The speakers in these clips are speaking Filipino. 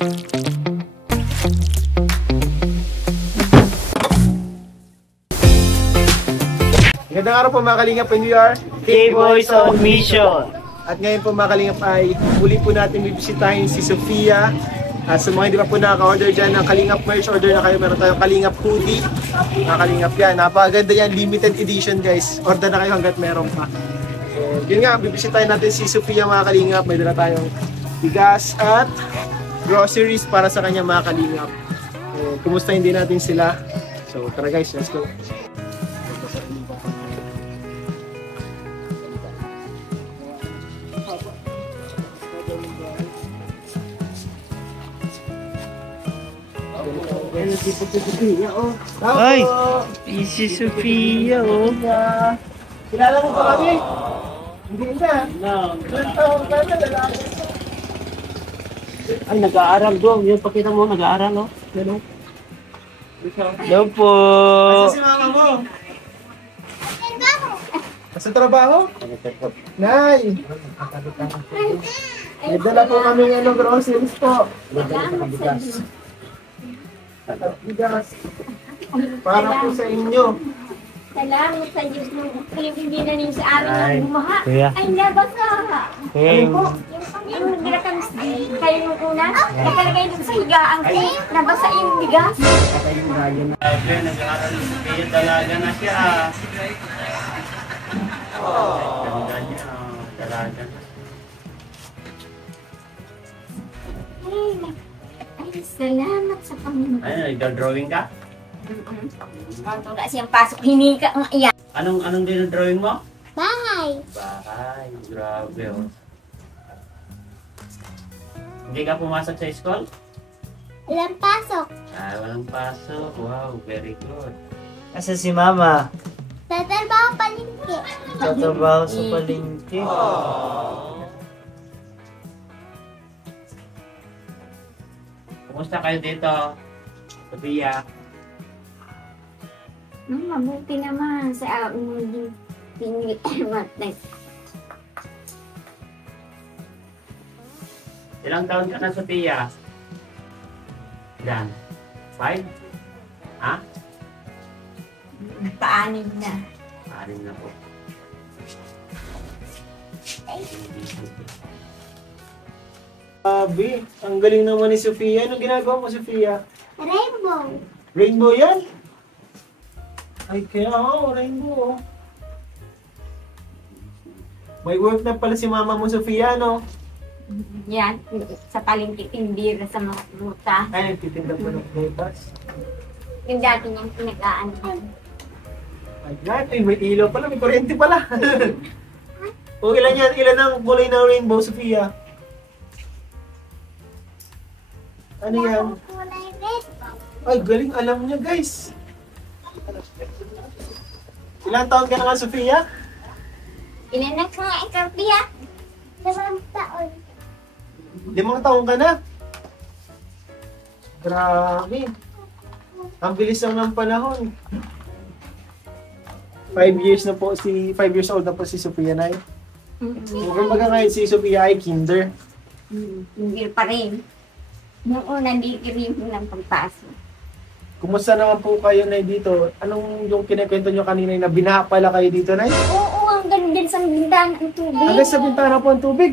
Magandang araw po mga Kalingap, and we are K-Boys on Mission. At ngayon po mga Kalingap ay muli po natin bibisitahin si Sofia. Sa mga hindi pa po nakaka-order dyan ng Kalingap merch, order na kayo. Meron tayong Kalingap hoodie. Mga Kalingap yan, napakaganda yan, limited edition guys. Order na kayo hanggat meron pa. So, yun nga, bibisitahin natin si Sofia mga Kalingap. May dala tayong bigas at groceries para sa kanya mga Kalingap. Kumusta hindi natin sila. So tara guys, let's go. Ay, si Sofia, oh. Kilala mo ba kami? Hindi na. No. Lalaki. Ay, nag-aaral doon. Yung pakita mo, nag-aaral, oh. Hello. Hello po. Asa si mama mo? Sa trabaho? Nay! Nagdala po kami ng groceries po. Bigas. Para po sa inyo. Salamat sa Diyos mo. Kayo hindi na rin sa araw na bumaha. Ay, nabasa. Ano po? Yung nagdala kayo nung una, nakalagay doon sa higaan ko. Nabasa yung bigas. Grabe, nag-aaral si Sofia. Dalaga na siya. Ganda niya. Dalaga na. Ay, salamat sa Panginoon. Ano, nagda-drawing ka? Kasi ang pasok, hinika ang iyan. Anong dinadrawing mo? Bahay. Bahay. Grabe, oh. Hindi ka pumasok sa school? Walang pasok. Walang pasok. Wow, very good. Asa si Mama? Tatrabaho palengke. Tatrabaho sa palengke. Kumusta kayo dito, Sofia? Mabuti naman sa pinili matay. Ilang taon ka na, Sofia? Ilan? 5? Ha? Paanin na. Arin na po. Sabi, ang galing naman ni Sofia. Anong ginagawa mo, Sofia? Rainbow. Rainbow yan? Ay, kaya rainbow. May work na pala si mama mo, Sofia, no? Yan, sa palengke tindira sa mga ruta. Ay, nagtitinda pa ng prutas. Yung dati niyang pinag-aan. Ay, grabe, may ilaw pala, may kuryente pala. O, ilan yan? Ilan ang kulay ng rainbow, Sofia? Ano yan? Kulay red. Ay, galing, alam niya, guys. Ilang taon ka na nga, Sofia? Inanak ka nga ikaw, Pia. 5 taon. 5 taon ka na? Grabe. Ang bilis lang ng panahon. 5 years old na po si Sofia na yun. Kumbaga ngayon si Sofia ay kinder. Hindi pa rin. Noong una, hindi rin ng pagpasok. Kumusta naman po kayo na dito? Anong yung kinikwento nyo kanina na binaha pala kayo dito, Nay? Oo, ang ganda sa bintana ng tubig. Hanggang sa bintana po ang tubig.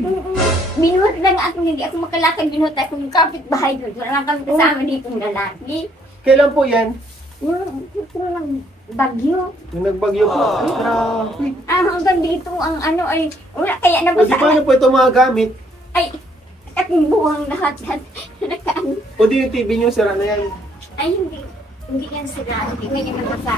Binuhat lang ako, hindi ako makalakad. Binuhat ako ng kapitbahay ko. Wala lang kami kasama dito ng lalaki. Kailan po yan? Ito lang, bagyo. Yung nagbagyo po. Ay, grabe. Hanggang dito ang ano ay, wala kaya O, nabasa. di paano po ito mga gamit? Ay, katimbuhang lahat. Nakaano. O di yung TV nyo, sira na yan. Ay, hindi yan sila. Hindi nga yan nabasa.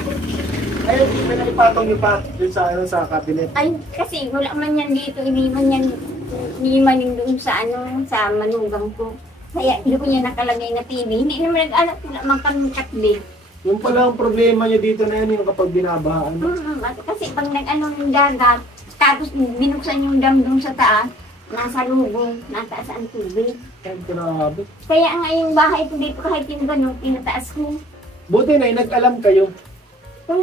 Ay, may nakipatong nyo pa dun sa cabinet. Ay, kasi wala man yan dito. Iniman yung doon sa sa manugang ko. Kaya doon niya nakalagay na TV. Hindi naman nag-alat sila mang kami katli. Yung pala ang problema nyo dito na yan, yung kapag binabahaan. Kasi pag nag-ng dagat, tapos binuksan yung dam doon sa taas, nasa lubong, nataas ang tubig. Ay, grabe. Kaya nga yung bahay ko dito kahit yung ganun, pinataas ko. Buti na, nag-alam kayo. Kung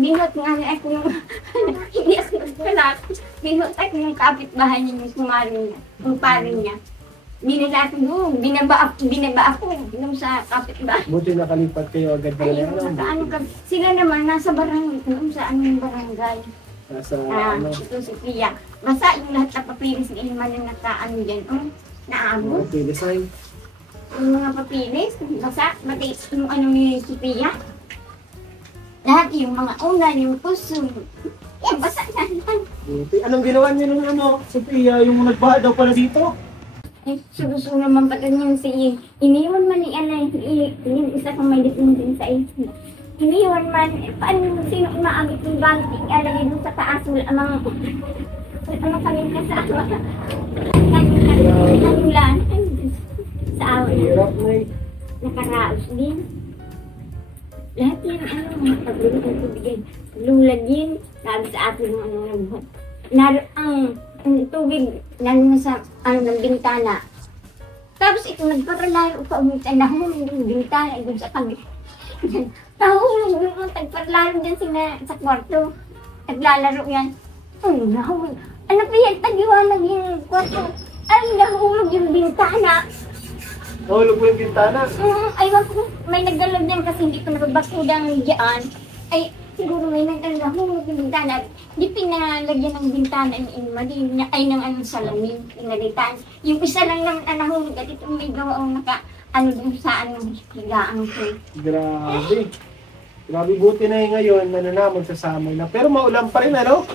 binot nga ako yung, hindi ako nagkalak. Binot ako yung kapitbahay niya, yung kumarin niya, yung parin niya. Binaba ako doon. Binaba ako doon sa kapitbahay. Buti nakalipat kayo agad na Ayun, nakaano ka. Sila naman, nasa barangay, doon sa anong barangay. Nasa Ito si Pia. Basta yung lahat na papilis ni Ilma na nakaano dyan. Naabot. design. Yung mga papilis, basta, pati yung ano ni Sophia. Lahat yung mga unan, yung puso. Yan, basta na yan. Buti. Anong ginawa niyo nung ano, Sophia, yung nagbaha daw pala dito? Eh, suso naman pala niyan si iniwan man ni Alay, yung isa kang may din sa isla. Iniwan man, paano sino maagit yung banti, alagay doon sa taas, wala amang kami kasama. Nanulan, sa awal. Hirap na eh. Nakaraos din. Lahat yan, mga paglulog ng tubig. Lulad yun, sabi sa atin ng nagbuhat. Ang tubig, nandun sa ng bintana. Tapos ito, nagparalaro pa umitay, nahulog yung bintana, doon sa kami. Nahulog yung tagparalaro dyan sa kwarto. Naglalaro yan. Nahulog. Ano pa yan, tagiwanag yung kwarto. Ay, nahulog yung bintana. Nahulog mo yung bintana? Aywan ko, may nagdalog yan kasi hindi ko nababakudang dyan. Ay, siguro may nagdalog yung bintana. Hindi pinalagyan ng bintana ni Inma, ay ng anong salamin, pinalitan. Yung isa lang naman ang nahulog at ito may gawa ang dun sa anong higaan ko. Grabe. Grabe, buti na yung ngayon, magsasamay na. Pero maulan pa rin, ano?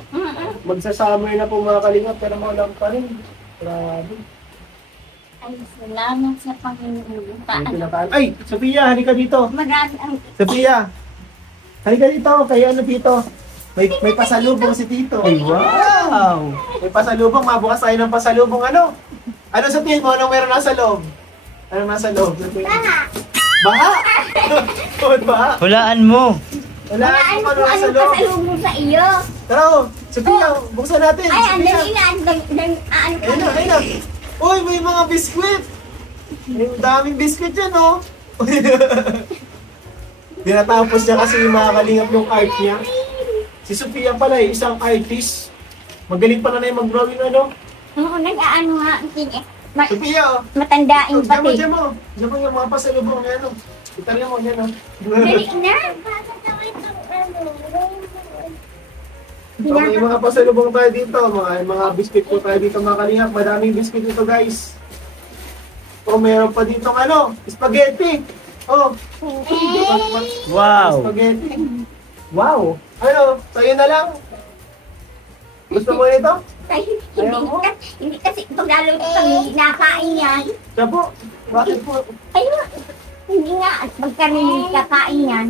Magsasamay na po mga kalingap, pero maulan pa rin. Grabe. Ay, salamat sa Panginoon. Ay, Sophia, halika dito. Marami ang... Sophia, halika dito. Kaya ano dito? May pasalubong si Tito. Ay, wow! May pasalubong. Mabukas tayo ng pasalubong. Ano? Ano sa tingin mo? Anong meron nasa loob? Anong nasa loob? Baha! Baha? Bakit baha? Hulaan mo. Wala Ano ano nasa loob. pasalubong sa iyo? Tara, Sophia, buksan natin. Ay, ang Sophia. dali na. Ayun na, ayun na. Uy, may mga biskwit. May daming biskwit yan, oh. Tinatapos niya kasi yung mga kalingap yung art niya. Si Sophia pala isang artist. Magaling pala na yung mag-drawing, ano? Oo, nag-aano nga. Sige. Sophia, oh. Matandain pati. Diyan mo. Diyan mo yung mga pasalubong na yan, oh. Itarya mo, yan, oh. Dali na. May mga pasalubong tayo dito. Mga biscuit po tayo dito, mga kalingap. Madaming biscuit dito, guys. Oh, meron pa dito ano? Spaghetti. Oh. Wow. Spaghetti. Wow. Ano? Sa'yo na lang. Gusto mo nito? Ay, hindi kasi pag lalo kami nakain yan. Siya po. Bakit po? Ay, hindi nga. At pag kami kakain yan.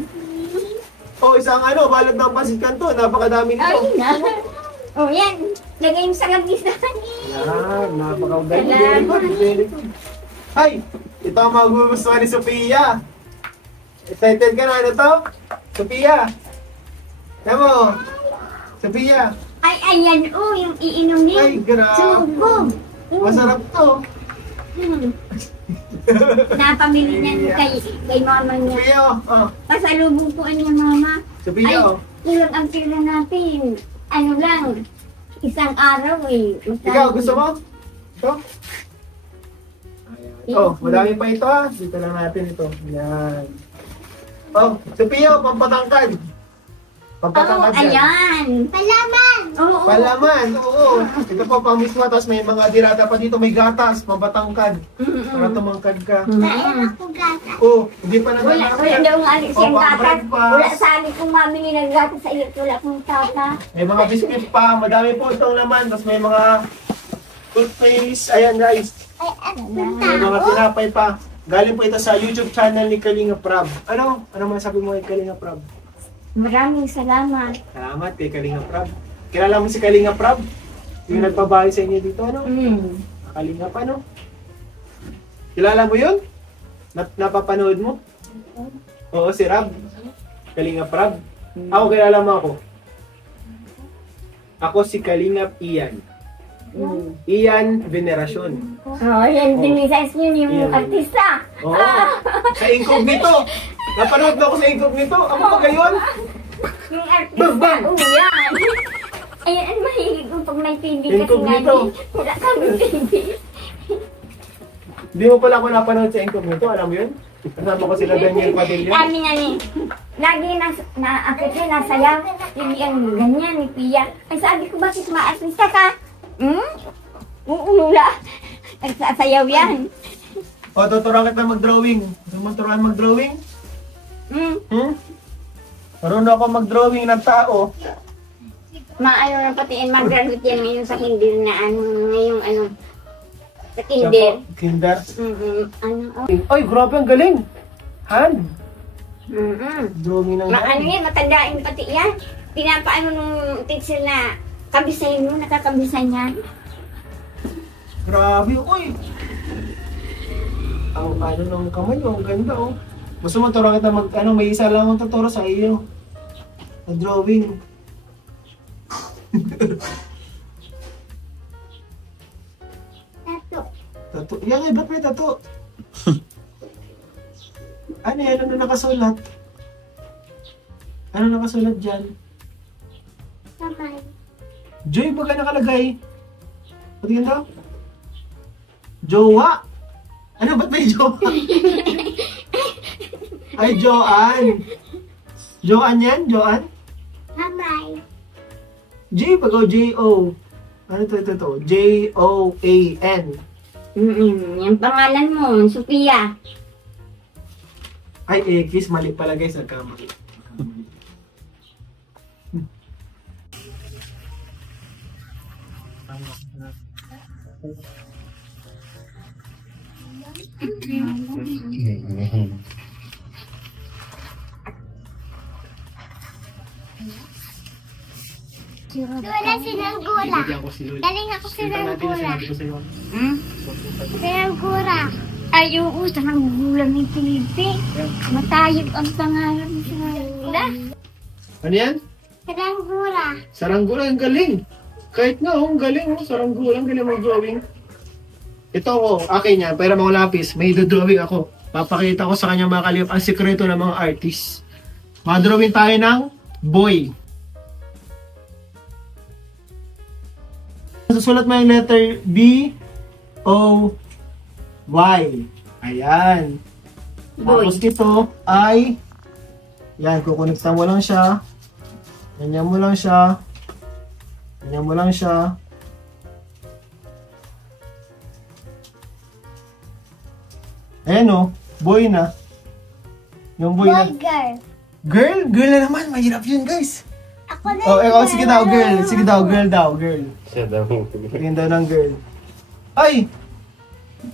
Oh, isang ano, balot ng pasit kanto. Napakadami nito. Ay, na. Oh, yan. Lagay mo sa langis na. Yan, napakagaling. Very good, very good. Ay, ito ang magugustuhan ni Sophia. Excited ka na? Ano to? Sophia. Alam mo. Sophia. Ay, ayan. Oh, yung iinumin. Ay, grabe. Sugod. Masarap to. Napamili niyan kay mama niya. Sophia, oh. Pasalubong po niya mama. Sophia, Ay, oh. kulang ang pila natin. Ano lang, isang araw eh. Ikaw, gusto mo? Ito? Oh, madami pa ito ha. Dito lang natin ito. Yan. Oh, Sophia, pampatangkad. Oh, Pampatangkad yan. ayan. Palaman. Oo. Palaman, oo. Ito po, pamiswa. Tapos may mga dirata pa dito. May gatas, pampatangkad. Para tumangkad ka. Oh, hindi pa Wala daw nga alis yung gatas. Wala sabi kong mamili ng gatas sa iyo. Wala kong tata. May mga biscuit pa. Madami po itong laman. Tapos may mga toothpaste. Ayan guys. Ay, ano May mga tinapay pa. Galing po ito sa YouTube channel ni Kalinga Prab. Ano? Ano masabi mo kay Kalinga Prab? Maraming salamat. Salamat kay Kalinga Prab. Kilala mo si Kalinga Prab? Yung nagpabahay sa inyo dito, ano? Kalinga pa, no? Kilala mo yun? Napapanood mo? Oo, si Rab. Kalinga Prab. Ako, kilala mo ako. Ako si Kalingap Ian. Ian Veneracion. Oh, yan din sa yun yung Iyan. artista. Oo. Sa Incognito. Napanood na ako sa Incognito. Ako pa gayon. Yung artista. Oh, yan. Ayan, ang mahilig ko pag may TV kasi nga Incognito. wala kami TV. Hindi mo pala ako napanood sa Incognito, alam mo yun? Kasama ko sila Daniel Padilla. Dami na ni. Lagi akit yun, nasayaw. Hindi ang ganyan ni Pia. Ay sabi ko, bakit maasista ka? Uulula. Nagsasayaw yan. O, tuturuan kita mag-drawing. Gusto mo turuan mag-drawing? Marunong ako mag-drawing ng tao. Maano na pati mag-graduate yan ngayon sa kinder na ngayong sa kinder. Kinder? Ano, Ay, grabe, ang galing. Hand. Drawing ng Ano hand. yan, matandain pati yan. Pinapaano nung teacher na kabisahin mo, nakakabisan yan. Grabe, uy. Ang ano ng kamay, ang ganda, oh. Gusto mo turuan kita may isa lang akong tuturo sa iyo. Mag-drawing. Tato. Tato. Yan, ba't may tato? Ano yan? Ano nakasulat? Ano nakasulat dyan? Kamay. Joy, baga nakalagay? Patingin daw? Jowa? Ano, ba't may jowa? Ay, Joanne. Joanne yan? Joanne? Kamay. J, bago J-O. Ano to? J-O-A-N. Yung pangalan mo, Sophia. Ay, X. Mali pala guys. Nagkamali. Wala silang gula. Bigyan ko si Lula. Daling ako silang Natin na gula. sinabi ko sa'yo. Silang gula. Ay, oo, sarang gula ni Felipe. Matayog ang pangalan ni silang gula. Ano yan? Silang gula. Saranggula, ang galing. Kahit nga, ang galing. Saranggula, ang galing mag-drawing. Ito ako, akin yan. Pero mga lapis, may drawing ako. Papakita ko sa kanya mga kaliyap ang sikreto ng mga artist. Mag-drawing tayo ng boy. Susulat mo yung letter B, O, Y. Ayan. Boy. Tapos ito ay, yan, kukonektan mo lang siya. Ganyan mo lang siya. Ganyan mo lang siya. Ayan o, boy na. Yung boy na. Girl. Girl? Girl na naman, mahirap yun guys. Ako na Oh, sige daw, girl. Sige daw, girl daw, girl. Siya daw. Tingin daw ng girl. Ay!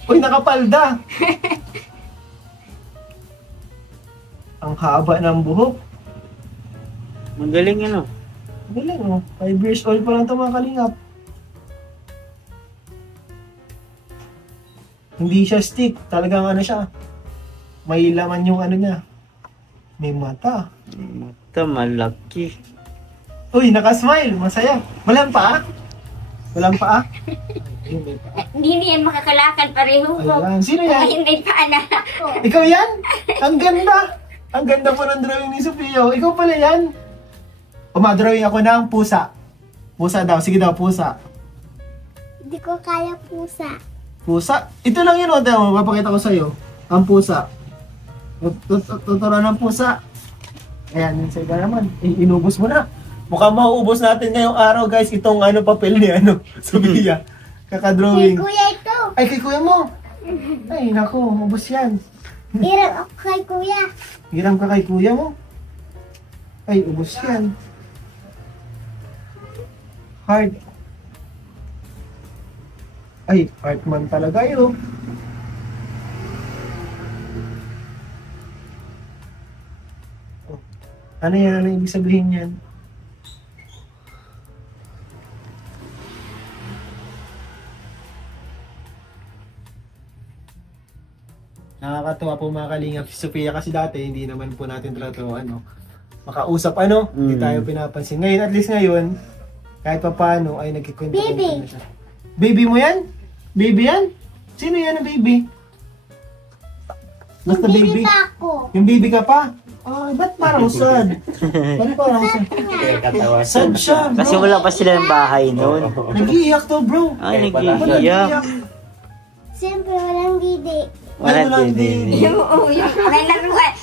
Uy, nakapalda! Ang haba ng buhok. Magaling ano. Galing oh. 5 years old pa lang ito mga kalingap. Hindi siya stick. Talagang ano siya. May laman yung ano niya. May mata. Mata malaki. Uy, nakasmile. Masaya. Walang paa? Walang paa? Ayun, may paa. Hindi niyan makakalakad pareho ko. Ayan. Sino yan? Ay, hindi pa na ako. Ikaw yan? Ang ganda! Ang ganda po ng drawing ni Sophia. Ikaw pala yan. Umadrawing ako ng pusa. Pusa daw. Sige daw, pusa. Hindi ko kaya pusa. Pusa? Ito lang yun, o. Mapapakita ko sa'yo. Ang pusa. Tuturuan ng pusa. Ayan, yun sa iba naman. Inubos mo na. Mukhang mauubos natin ngayong araw, guys. Itong papel ni Sophia. Kakadrawing. Kuya ito. Ay, kay kuya mo. Ay, naku. Ubos yan. Hirap ako kay kuya. Hiram ka kay kuya mo. Ay, ubos yan. Heart. Ay, heart man talaga yun. Ano yan? Ano ibig sabihin yan? Nakakatawa po mga kalingap. Si Sophia kasi dati, hindi naman po natin talaga makausap hindi tayo pinapansin. Ngayon, at least ngayon, kahit pa paano, ay nagkikwento-kwento na siya. Baby mo yan? Baby yan? Sino yan na baby? Basta baby? Pa ako. Yung baby ka pa? Ay, ba't parang sad? Ba't parang sad? Sad siya, bro. Kasi wala pa sila ng bahay noon. Nag-iiyak to, bro. Ay, Ba't nag-iiyak. nag-iiyak? Siyempre, walang Wala din. Oo, yung mga laruan,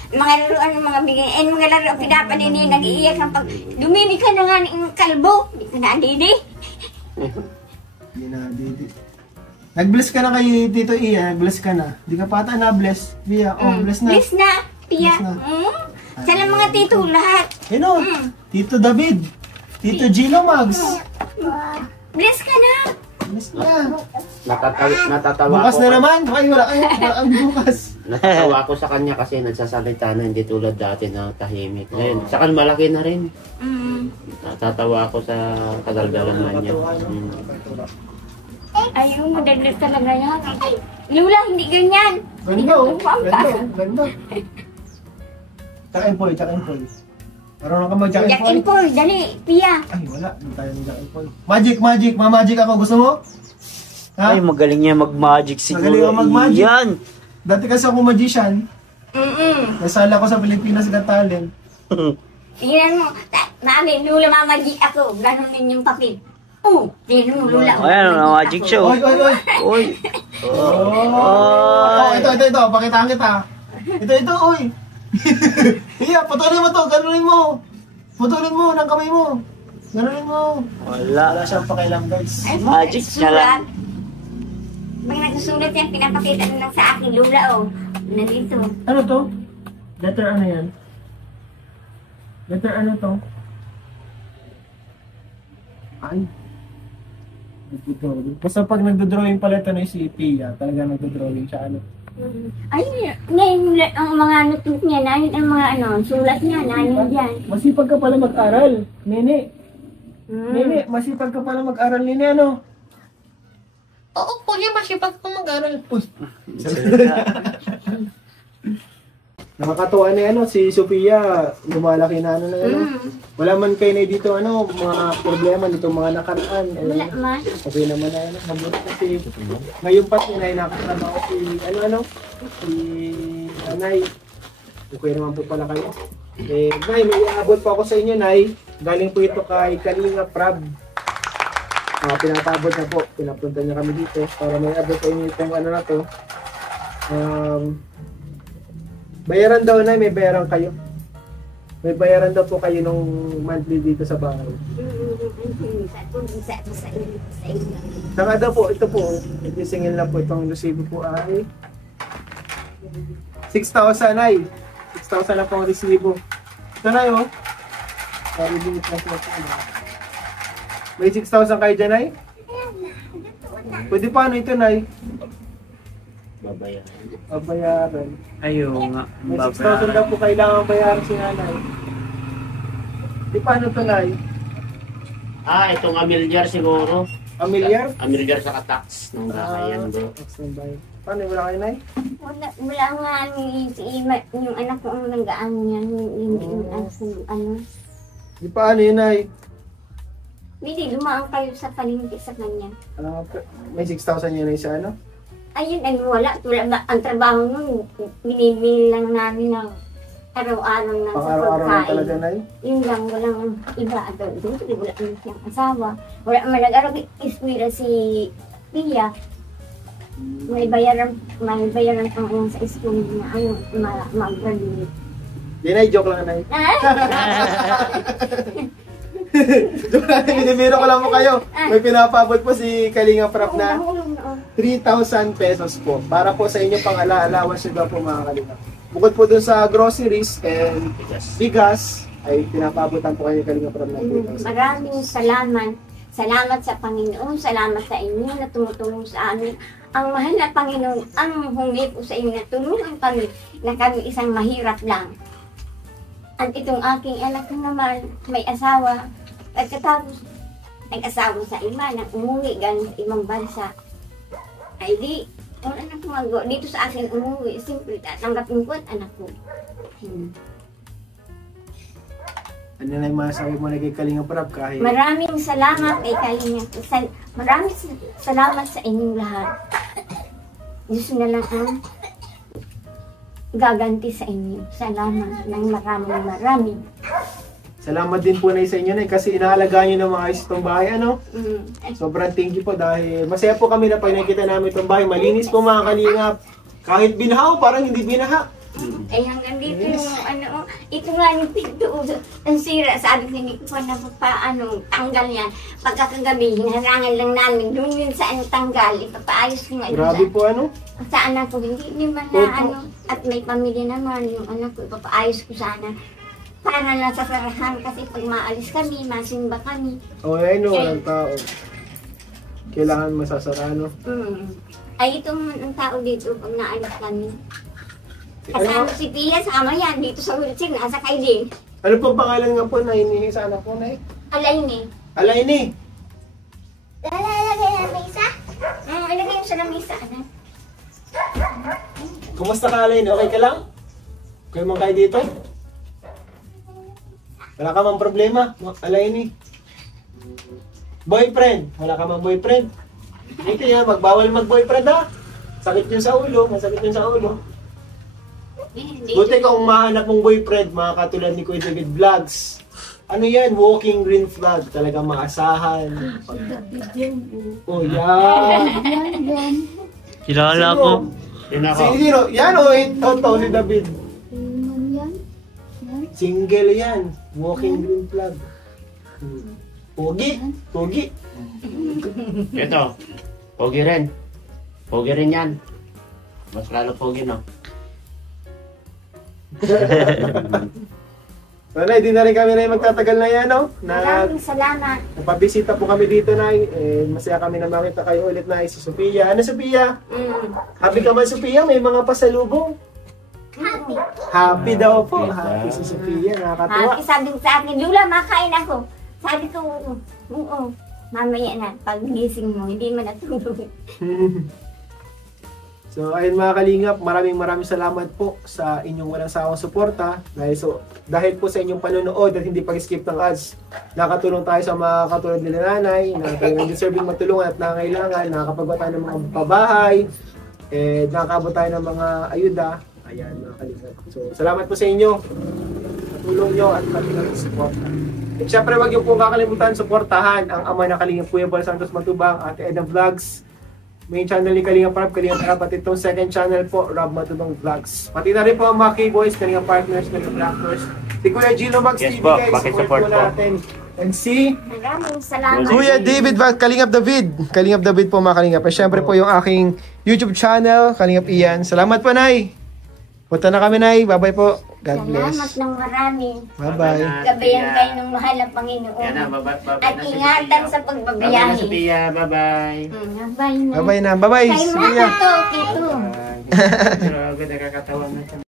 mga bigay, mga laro, pinapanini, nag-iiyak ang pag, dumini ka na nga ng kalbo, di ka na, Didi. Hindi na, Didi. Nag-bless ka na kay Tito Iya, nag-bless ka na. Di ka pa ata na-bless. Iya, bless na. Bless na, Pia. Bless na. Sa mga tito, lahat. Ano? Tito David. Tito Gino Mags. Bless ka na. Bless na. Natatawa Bukas ko. na naman. Ay, wala ang bukas. Natatawa ko sa kanya kasi nagsasalita na hindi tulad dati na tahimik. Ngayon, sa kan malaki na rin. Natatawa ako sa kagagalan na niya. Ayun, madagdag talaga yan. Lula, hindi ganyan. Ganda oh. Ganda. Jack and Poy, Jack and Poy. Marunong ka mag-Jack and Jack Poy? and Paul, dali, Pia. Ay, wala. Hindi tayo ng Jack and Poy. Magic. Ma-magic ako. Gusto mo? Ha? Ay, magaling niya mag-magic siguro. Magaling ako mag-magic. Yan. Dati kasi ako magician. Nasala ko sa Pilipinas Got Talent. Tingnan mo, mami, Lula, mamagik ako. Ganon din yung papel. Tingnan mo, Lula. Ayan, magic show. Oy. Oy. Oh, ito. Pakitaan kita. Ito, oy. Iya, putulin mo to. Ganunin mo. Putulin mo ng kamay mo. Ganunin mo. Wala Wala. siyang pakialam, guys. Ay, Magic niya lang. Pag nagsusulat yan, pinapakita na lang sa akin, Lula, nandito. Ano to? Letter ano yan? Letter ano to? Ay. Basta pag nagdodrawing pala ito na si Pia, talaga nagdodrawing siya ano. Ay, ngayon, ang mga notebook niya, na yun ang mga sulat niya, na yun dyan. Masipag ka pala mag-aral, Nene. Nene, masipag ka pala mag-aral, Nene, ano? Oo, kuya, masipag ka mag-aral. Uy. Nakakatuwa na si Sophia, lumalaki na Wala man kayo na dito mga problema dito mga nakaraan. Wala man. Okay naman na mabuti kasi ngayon pa sinay nakasama ko si si Nay. Okay naman po pala kayo. Nay, may iabot pa ako sa inyo, Nay. Galing po ito kay Kalinga Prab. Pinatabot na po. Pinapunta niya kami dito para may abot sa inyo itong na to. Bayaran daw na, may bayaran kayo. May bayaran daw po kayo nung monthly dito sa bahay. Saka daw po, ito po, itisingin lang po itong resibo po ay 6,000 ay. 6,000 lang po ang resibo. Ito na yun. May 6,000 kayo dyan ay? Pwede paano ito na ay? Babayaran. Ayaw nga. May 6,000 daw po kailangan bayaran si nanay. Di paano ito, Nay? Itong amilyar siguro. Amilyar? Amilyar sa tax ng kakayan bro. Paano, wala kayo, Nay? Wala nga yung anak ko ang nag-ano niya, yung Di paano yun, Nay? Hindi, dumaan kayo sa palingki sa kanya. May 6,000 yun ay sa ano? Ayun, wala. Ang trabaho nun, binibili lang namin ng araw-araw na sa Pang-araw-araw lang pagkain. talaga, Nay? Yun lang, walang iba. Doon, wala naman siyang asawa. Wala man nag-araw, iskwila si Pia. May bayaran pang sa school na mag-graduate. Di, Nay, joke lang, Nay. Joke lang, binibiro ko lang mo kayo. May pinapabot po si Kalinga Prab na 3,000 pesos po. Para po sa inyo pang ala-alawas nyo daw po mga Kalinga. Bukod po dun sa groceries and bigas, ay pinapabotan po kayo Kalinga Prab na 3,000. Maraming salamat. Salamat sa Panginoon. Salamat sa inyo na tumutulong sa amin. Ang mahal na Panginoon, ang humingi po sa inyo na tulungan kami na kami isang mahirap lang. At itong aking anak naman, may asawa. At katapos, nag-asawa sa iba na umuwi galing sa ibang bansa. Ay di, kung anak ko mag dito sa akin umuwi, simple, tatanggapin ko at anak ko. Ano na yung masasabi mo na kay Kalinga Prab kahit? Maraming salamat kay Kalinga. Maraming salamat sa inyong lahat. Diyos na lang ang gaganti sa inyo. Salamat ng maraming. Salamat din po na sa inyo, Nay, kasi inaalagaan nyo na maayos itong bahay, ano? Sobrang thank you po dahil masaya po kami na pag nakikita namin itong bahay. Malinis po mga Kalingap. Kahit binahaw, parang hindi binaha. Ay hanggang dito yung ito nga yung pinto, ang sira, sabi ko hindi ko pa tanggal yan. Pagkakagabi, hinarangan lang namin, doon yun sa tanggal, ipapaayos ko nga. Grabe po Sa anak ko, hindi man na at may pamilya naman, yung anak ko, ipapaayos ko sana. Para lang sa sarahan kasi pag maalis kami, masimba kami. Walang tao. Kailangan masasara, Ay itong ang tao dito pag naalis kami. Kasama si Pia, sama yan, dito sa wheelchair, nasa kay din. Ano po pangalan nga po na hinihingi sa anak po, Nay? Alayni. Alayni. Lalagay na misa? Ilagay mo siya ng misa, anak. Kumusta ka, Alayni? Okay ka lang? Kayo man kayo dito? Wala ka mang problema, Alayni? Boyfriend? Wala ka mang boyfriend? Dito yan, magbawal mag-boyfriend ha? Sakit yun sa ulo, masakit yun sa ulo. Buti kung mahanap mong boyfriend, mga katulad ni Kuya David Vlogs. Ano yan? Walking green flag. Talagang maasahan. Oh, yan. Kilala ko. Sino? Yan o, ito si David. Single yan. Walking green flag. Pogi. Pogi. Ito. Pogi rin. Pogi rin yan. Mas lalo pogi, no? Sana, hindi na rin kami na magtatagal na yan, no? Maraming salamat. Napabisita po kami dito, Nay. Masaya kami na makita kayo ulit, Nay. Si Sophia. Ano, Sophia? Happy ka man, Sophia? May mga pasalubong. Happy. Happy daw po. Happy si Sophia. Nakakatuwa. Happy, sabi ko sa akin, Lula, makain ako. Sabi ko, oo. Mamaya na, pag gising mo, hindi mo natulog. So, ayun mga kalingap, maraming salamat po sa inyong walang sawang suporta. Dahil po sa inyong panonood at hindi pag-skip ng ads, nakatulong tayo sa mga katulad nila nanay, na talagang deserving matulungan at nangangailangan, nakakapagawa tayo ng mga pabahay, nakakabot tayo ng mga ayuda. Ayan mga kalingap. So, salamat po sa inyo. Tulong nyo at kanilang suporta. At syempre, wag niyo po kakalimutan suportahan ang ama na Kalingap Kuya Bal Santos Matubang at Edna Vlogs. Main channel ni Kalingap Rab, Kalingap Rab, at itong second channel po, Rob Matubang Vlogs. Pati na rin po ang mga K-Boys, Kalingap Partners, Kalingap Raptors. Si Kuya Gino Max Yes TV, po, guys, pakisupport po po. natin. And si Maraming salamat. Kuya David Vlog, Kalingap David. Kalingap David po mga Kalingap. At syempre po yung aking YouTube channel, Kalingap Ian. Salamat po, Nay. Punta na kami, Nay. Bye-bye po. God bless. Salamat ng marami. Bye-bye. Gabayan kayo ng mahal na Panginoon. Yan na, bye-bye At na si ingatan Sophia. sa Bye-bye na, pagbabayahe. Sophia. Bye-bye. Bye na. Bye-bye na. Bye-bye. Kayo Sophia. mga tito. Bye. Pero agad nakakatawa na siya.